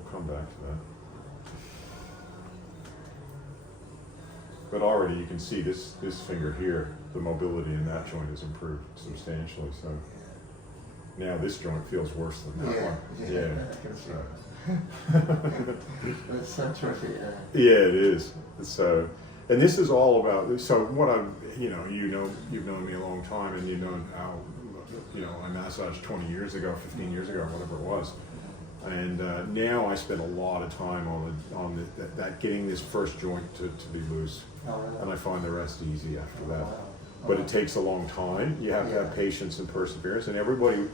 we'll come back to that. But already you can see this finger here, the mobility in that joint has improved substantially. So now this joint feels worse than that one. Yeah. I can see That's so terrific. Yeah, it is. So, and this is all about. So what I'm, you've known me a long time, and you know how, I massaged 20 years ago, 15 years ago, whatever it was. And now I spend a lot of time on that getting this first joint to be loose. Oh, really? And I find the rest easy after that. Wow. But it takes a long time. You have to have patience and perseverance, and everybody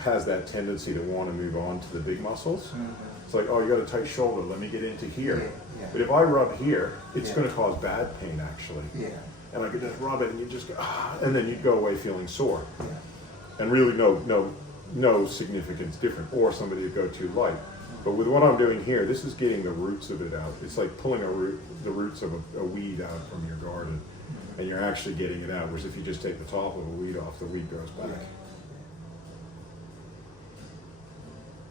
has that tendency to want to move on to the big muscles. Mm-hmm. It's like, oh, you got a tight shoulder, let me get into here. Yeah. But if I rub here, it's going to cause bad pain actually. Yeah. And I could just rub it, and you just go, and then you'd go away feeling sore. Yeah. And really no significance different, or somebody to go too light. But with what I'm doing here, this is getting the roots of it out. It's like pulling the roots of a weed out from your garden, and you're actually getting it out. Whereas if you just take the top of a weed off, the weed goes back.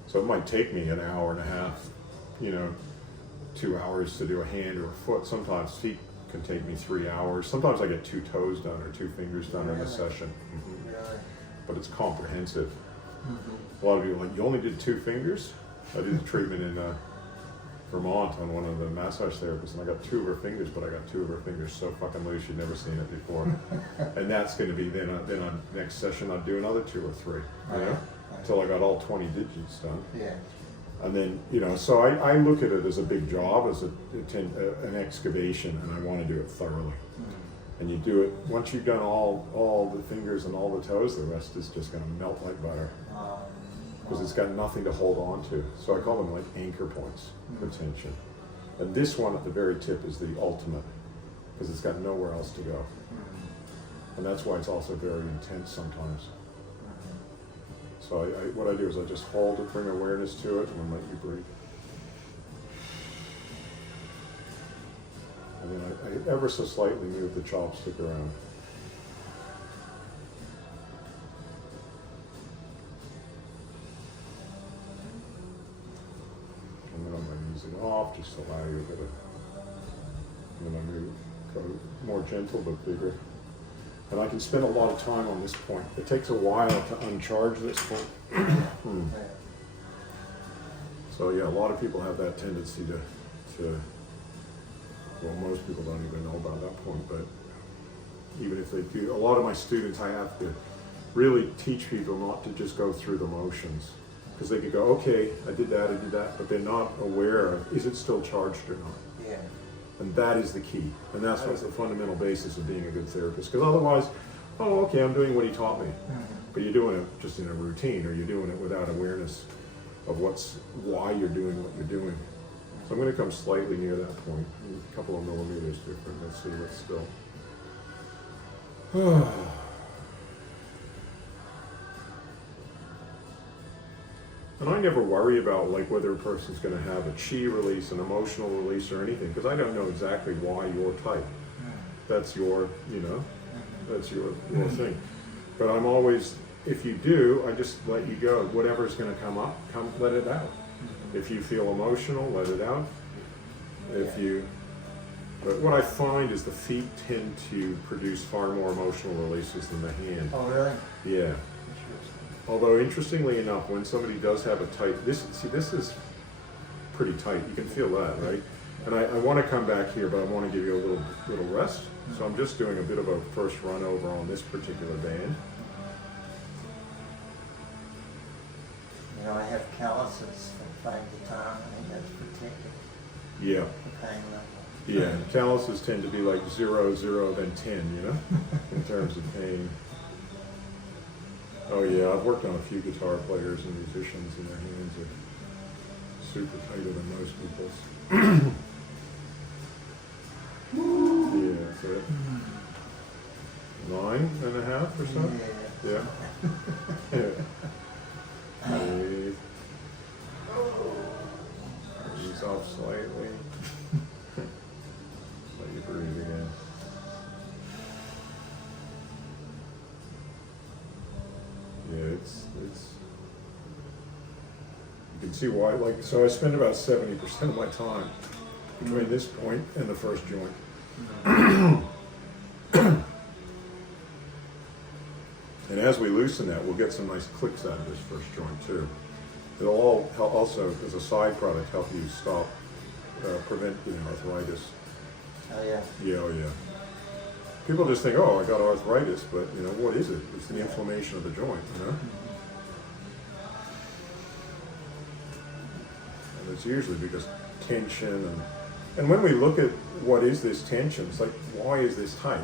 So it might take me an hour and a half, 2 hours to do a hand or a foot. Sometimes feet can take me 3 hours. Sometimes I get 2 toes done or 2 fingers done in a session. Mm-hmm. Really? But it's comprehensive. Mm-hmm. A lot of people are like, you only did 2 fingers? I did a treatment in Vermont on one of the massage therapists, and I got 2 of her fingers, but I got 2 of her fingers so fucking loose you'd never seen it before. And that's going to be then on next session I'd do another 2 or 3, until I got all 20 digits done. Yeah. And then, so I look at it as a big job, as an excavation, and I want to do it thoroughly. And you do it, once you've done all the fingers and all the toes, the rest is just going to melt like butter. Because it's got nothing to hold on to. So I call them like anchor points for tension. And this one at the very tip is the ultimate, because it's got nowhere else to go. And that's why it's also very intense sometimes. So what I do is I just hold it, bring awareness to it, and then let you breathe. And then I ever so slightly move the chopstick around. And then I'm going to use it off, just to allow you a bit of, and then I move, go more gentle but bigger. And I can spend a lot of time on this point. It takes a while to uncharge this point. So yeah, a lot of people have that tendency to, well, most people don't even know about that point, but even if they do, a lot of my students, I have to really teach people not to just go through the motions. Because they could go, okay, I did that, but they're not aware of, is it still charged or not? Yeah. And that is the key. And that's what's the fundamental basis of being a good therapist. Because otherwise, oh, okay, I'm doing what he taught me. But you're doing it just in a routine, or you're doing it without awareness of why you're doing what you're doing. So I'm going to come slightly near that point, a couple of millimeters different. Let's see what's still. And I never worry about like whether a person's going to have a chi release, an emotional release, or anything, because I don't know exactly why you're tight. That's your, that's your thing. But I'm always, if you do, I just let you go. Whatever's going to come up, let it out. If you feel emotional, let it out. But what I find is the feet tend to produce far more emotional releases than the hand. Oh, really? Yeah. Although interestingly enough, when somebody does have a tight, this is pretty tight. You can feel that, right? And I want to come back here, but I want to give you a little rest. So I'm just doing a bit of a first run over on this particular band. I have calluses from time to time. I think that's protected. Yeah. The pain level. Yeah, and calluses tend to be like 0, 0, then 10, in terms of pain. Oh yeah, I've worked on a few guitar players and musicians, and their hands are super tighter than most people's. Yeah, that's it. 9.5 or so? Yeah. Yeah. Breathe. Ease off slightly. Let you breathe again. Yeah, it's you can can see why. Like, so I spend about 70% of my time between this point and the first joint. And as we loosen that, we'll get some nice clicks out of this first joint too. It'll all help also, as a side product, help you stop, prevent arthritis. Oh yeah. Yeah, oh yeah. People just think, oh, I got arthritis, but what is it? It's the inflammation of the joint, And it's usually because tension and when we look at what is this tension, it's like, why is this tight,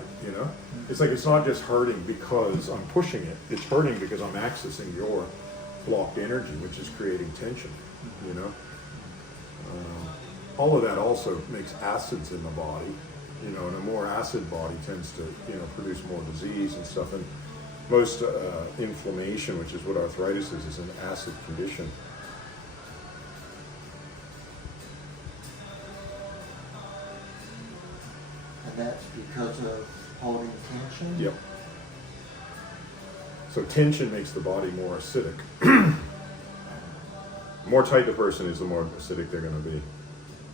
It's like, it's not just hurting because I'm pushing it, it's hurting because I'm accessing your blocked energy, which is creating tension, all of that also makes acids in the body, and a more acid body tends to, produce more disease and stuff. And most inflammation, which is what arthritis is an acid condition. And that's because of holding tension? Yep. So tension makes the body more acidic. The more tight the person is, the more acidic they're going to be.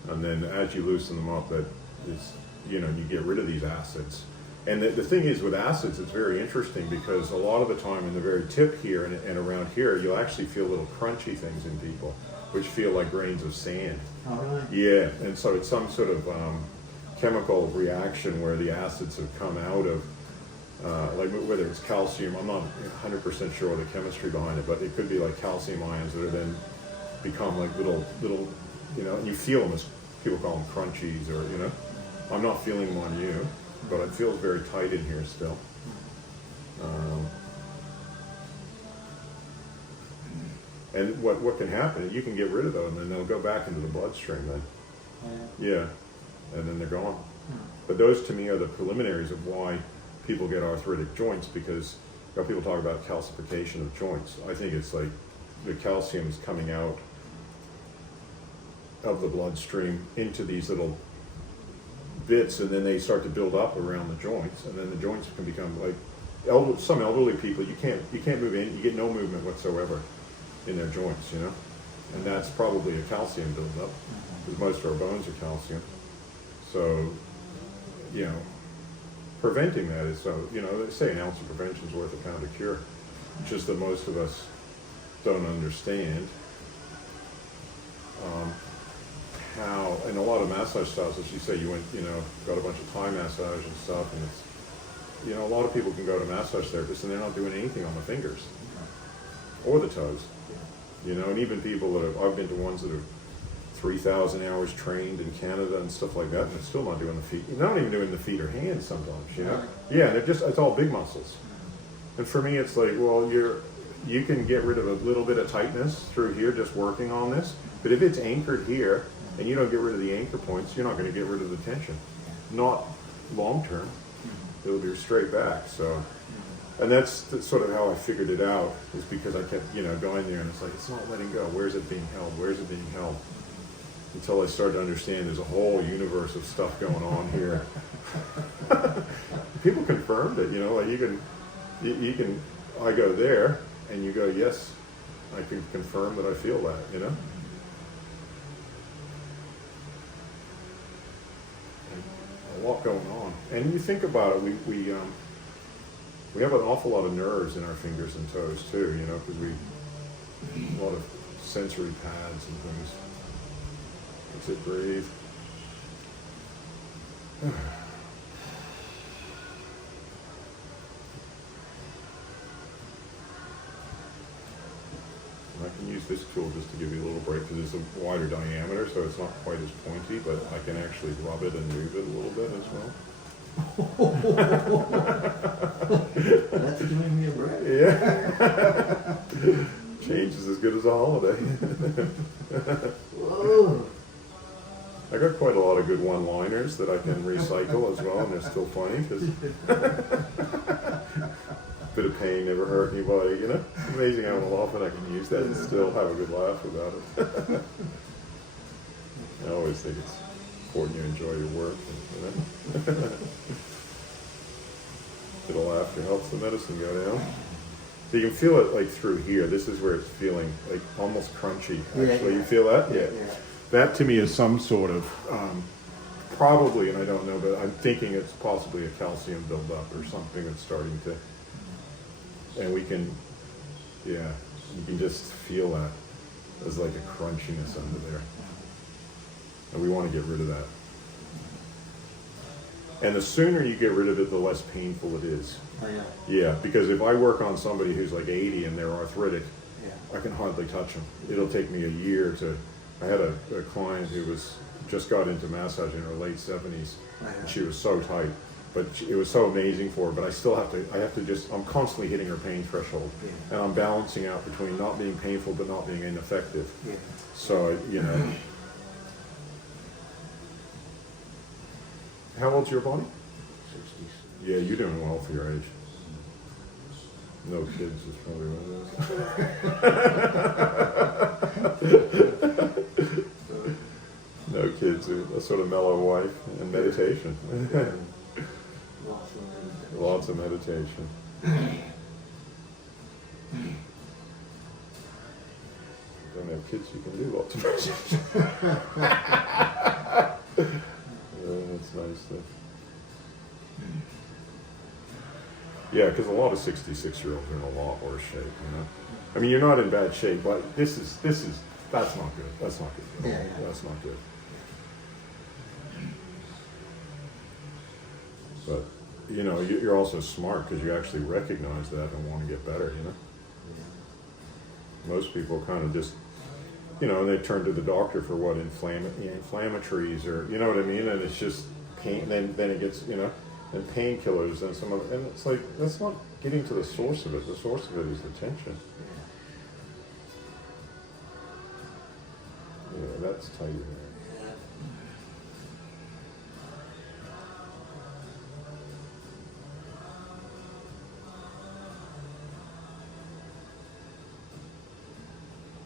And then as you loosen them up, that is, you get rid of these acids. And the thing is with acids, it's very interesting because a lot of the time in the very tip here and around here, you'll actually feel little crunchy things in people, which feel like grains of sand. Oh, really? Yeah, and so it's some sort of chemical reaction where the acids have come out of, like whether it's calcium, I'm not 100% sure of the chemistry behind it, but it could be like calcium ions that are then become like little, and you feel them as people call them crunchies, or I'm not feeling them on you, but it feels very tight in here still. And what can happen, you can get rid of them and then they'll go back into the bloodstream then. Yeah, and then they're gone. But those to me are the preliminaries of why people get arthritic joints, because people talk about calcification of joints. I think it's like the calcium is coming out of the bloodstream into these little bits, and then they start to build up around the joints, and then the joints can become like some elderly people. You can't move in. You get no movement whatsoever in their joints, and that's probably a calcium buildup because most of our bones are calcium. So, preventing that is they say an ounce of prevention is worth a pound of cure. It's just that most of us don't understand how, and a lot of massage styles, as you say, you went, got a bunch of Thai massage and stuff, and it's, a lot of people can go to massage therapists and they're not doing anything on the fingers or the toes, and even people that I've been to ones that are 3,000 hours trained in Canada and stuff like that, and they're still not doing the feet. They're not even doing the feet or hands sometimes, Yeah, they're just, it's all big muscles. And for me, it's like, well, you can get rid of a little bit of tightness through here just working on this, but if it's anchored here and you don't get rid of the anchor points, you're not going to get rid of the tension. Not long term. It'll be straight back. So, and that's sort of how I figured it out, is because I kept, going there and it's like, it's not letting go. Where's it being held? Where's it being held? Until I started to understand there's a whole universe of stuff going on here. People confirmed it, like you can, I go there and you go, yes, I can confirm that I feel that, A lot going on. And you think about it, we have an awful lot of nerves in our fingers and toes too, because a lot of sensory pads and things. Let's it breathe. I can use this tool just to give you a little break because it's a wider diameter, so it's not quite as pointy, but I can actually rub it and move it a little bit as well. That's giving me a break. Yeah. Change is as good as a holiday. Whoa. I got quite a lot of good one-liners that I can recycle as well, and they're still funny because bit of pain never hurt anybody, It's amazing how often I can use that and still have a good laugh about it. I always think it's important you enjoy your work, Bit of laughter helps the medicine go down. You can feel it like through here. This is where it's feeling like almost crunchy. Actually, Yeah, yeah. you feel that? Yeah. Yeah. That to me is some sort of probably, and I don't know, but I'm thinking it's possibly a calcium buildup or something that's starting to. And we can, yeah, you can just feel that. There's like a crunchiness under there, and we want to get rid of that. And the sooner you get rid of it, the less painful it is. Oh, yeah. Yeah, because if I work on somebody who's like 80 and they're arthritic, Yeah. I can hardly touch them. It'll take me a year to. I had a client who was just got into massage in her late 70s, and she was so tight, but it was so amazing for her. But I still have to. I have to just. I'm constantly hitting her pain threshold, and I'm balancing out between not being painful but not being ineffective. Yeah. So How old's your body? 60s. Yeah, you're doing well for your age. No kids is probably one of those. No kids, a sort of mellow wife and meditation. Lots of meditation. Don't have kids, you can do lots of meditation. That's nice though. Yeah, because a lot of 66-year-olds are in a lot worse shape, I mean, you're not in bad shape, but that's not good. That's not good. Yeah. That's not good. But, you're also smart because you actually recognize that and want to get better, Most people kind of just, and they turn to the doctor for what, inflammatories or, you know what I mean? And it's just pain, then it gets, and painkillers and some other, and it's like, that's not getting to the source of it. The source of it is the tension. Yeah, that's tight there.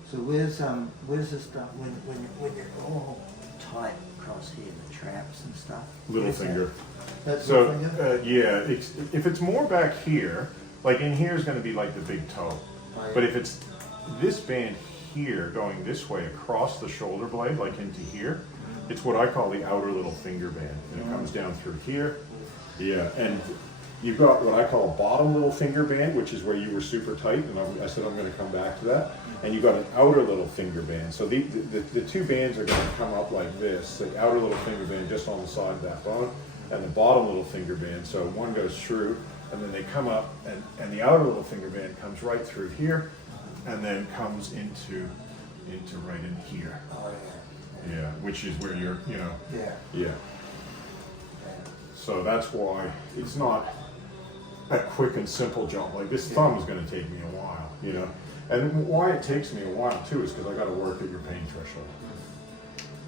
So where's the stuff when you're all tight across here, the traps and stuff? Little Where's finger. That's So, little finger? yeah, if it's more back here, like in here is going to be like the big toe. Oh, yeah. But if it's this band here going this way across the shoulder blade, like into here, it's what I call the outer little finger band. And it comes down through here. Yeah, and you've got what I call a bottom little finger band, which is where you were super tight, and I said I'm going to come back to that. And you've got an outer little finger band. So the two bands are going to come up like this. The outer little finger band just on the side of that bone, and the bottom little finger band. So one goes through, and then they come up, and the outer little finger band comes right through here, and then comes into right in here. Oh, Yeah, which is where you're, yeah. yeah. So that's why it's not a quick and simple job. Like this thumb is going to take me a while, And why it takes me a while too is because I got to work at your pain threshold.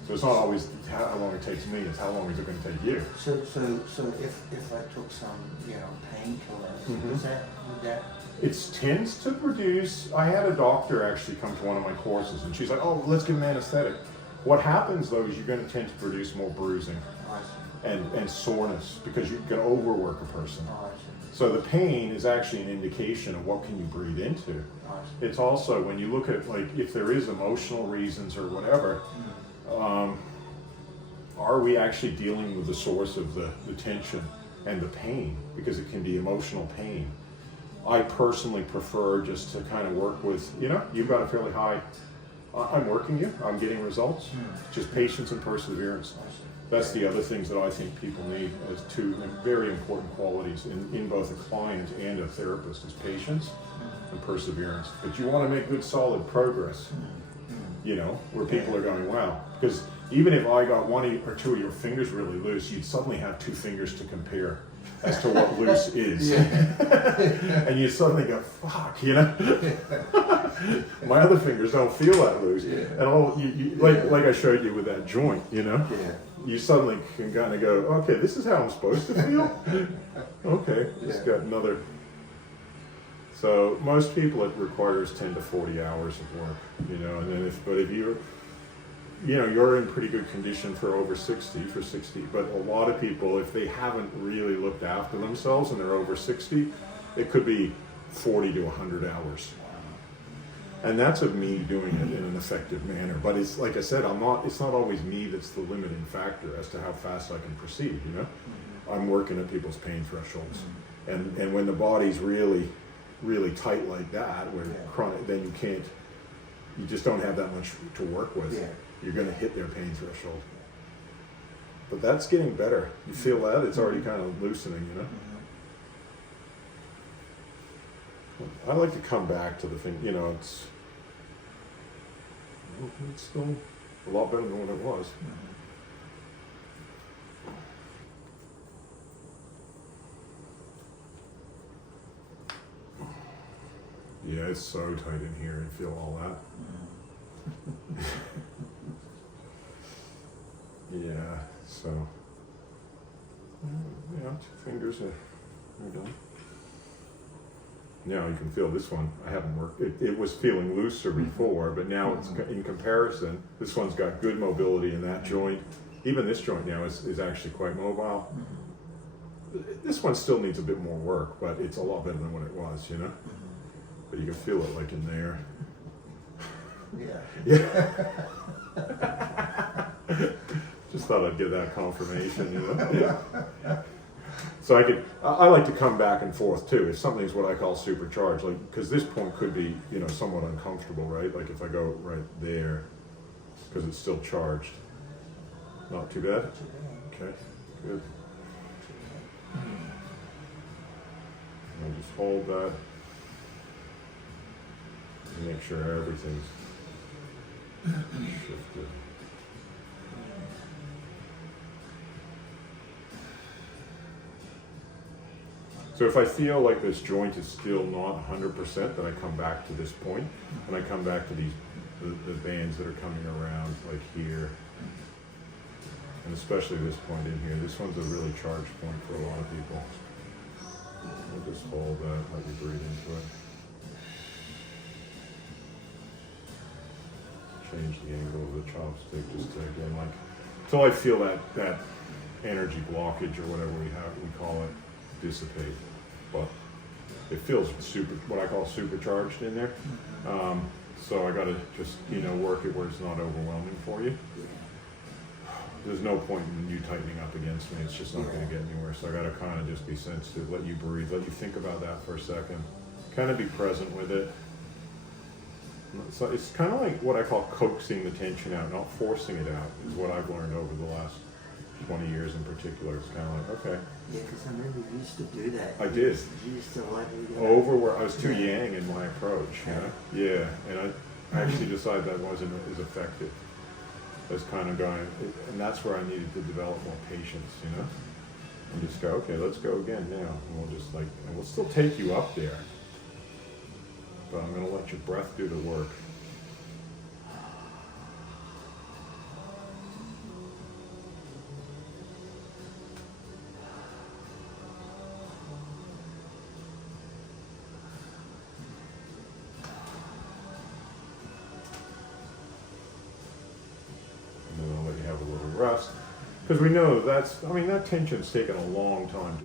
So it's not always how long it takes me; it's how long is it going to take you. So if I took some painkillers, would that? It tends to produce. I had a doctor actually come to one of my courses, and she's like, "Oh, let's give him anesthetic." What happens though is you're going to tend to produce more bruising and soreness because you're going to overwork a person. So the pain is actually an indication of what can you breathe into. It's also when you look at like if there is emotional reasons or whatever, are we actually dealing with the source of the tension and the pain? Because it can be emotional pain. I personally prefer just to kind of work with, you've got a fairly high, I'm working you, I'm getting results, just patience and perseverance. That's the other things that I think people need as two very important qualities in both a client and a therapist is patience and perseverance. But you want to make good solid progress, where people are going, wow. Because even if I got one or two of your fingers really loose, you'd suddenly have two fingers to compare as to what loose is. And you suddenly go, fuck, my other fingers don't feel that loose. And all like I showed you with that joint, you suddenly can kind of go, okay, this is how I'm supposed to feel? Okay, just got another. So most people it requires 10 to 40 hours of work, and then if you're in pretty good condition for over 60, but a lot of people, if they haven't really looked after themselves and they're over 60, it could be 40 to 100 hours. And that's of me doing it in an effective manner. But it's like I said, it's not always me that's the limiting factor as to how fast I can proceed, you know? I'm working at people's pain thresholds. And when the body's really, really tight like that, where chronic, then you just don't have that much to work with. Yeah. You're gonna hit their pain threshold. But that's getting better. You feel that? It's already kind of loosening, you know? I like to come back to the thing, you know, it's still a lot better than what it was. Yeah, it's so tight in here. You feel all that. Yeah, so, yeah, 2 fingers are done. Now you can feel this one. I haven't worked. It was feeling looser before, but now it's in comparison. This one's got good mobility in that joint. Even this joint now is actually quite mobile. This one still needs a bit more work, but it's a lot better than what it was, you know. But you can feel it like in there. Yeah. Yeah. Just thought I'd give that confirmation, you know. Yeah. So I like to come back and forth too. If something's what I call supercharged, like, because this point could be, you know, somewhat uncomfortable, right? Like if I go right there, because it's still charged. Not too bad? Okay, good. I'll just hold that and make sure everything's shifted. So if I feel like this joint is still not 100%, then I come back to this point, and I come back to the bands that are coming around, like here, and especially this point in here. This one's a really charged point for a lot of people. I'll just hold that, let you breathe into it. Change the angle of the chopstick just to, again, like, until I feel that energy blockage or whatever we call it dissipate. But it feels what I call supercharged in there. So I gotta just, you know, work it where it's not overwhelming for you. There's no point in you tightening up against me. It's just not gonna get anywhere. So I gotta kind of just be sensitive, let you breathe, let you think about that for a second. Kind of be present with it. So it's kind of like what I call coaxing the tension out, not forcing it out, is what I've learned over the last 20 years in particular. It's kind of like, okay. Yeah, because I remember you used to do that. I did. You used to let me go. Over where I was too yang in my approach, you know? Yeah, and I actually decided that wasn't as effective. I was kind of going, and that's where I needed to develop more patience, you know? And just go, okay, let's go again now. And we'll just like, and we'll still take you up there. But I'm going to let your breath do the work. And then I'll let you have a little rest. Because we know that tension's taken a long time to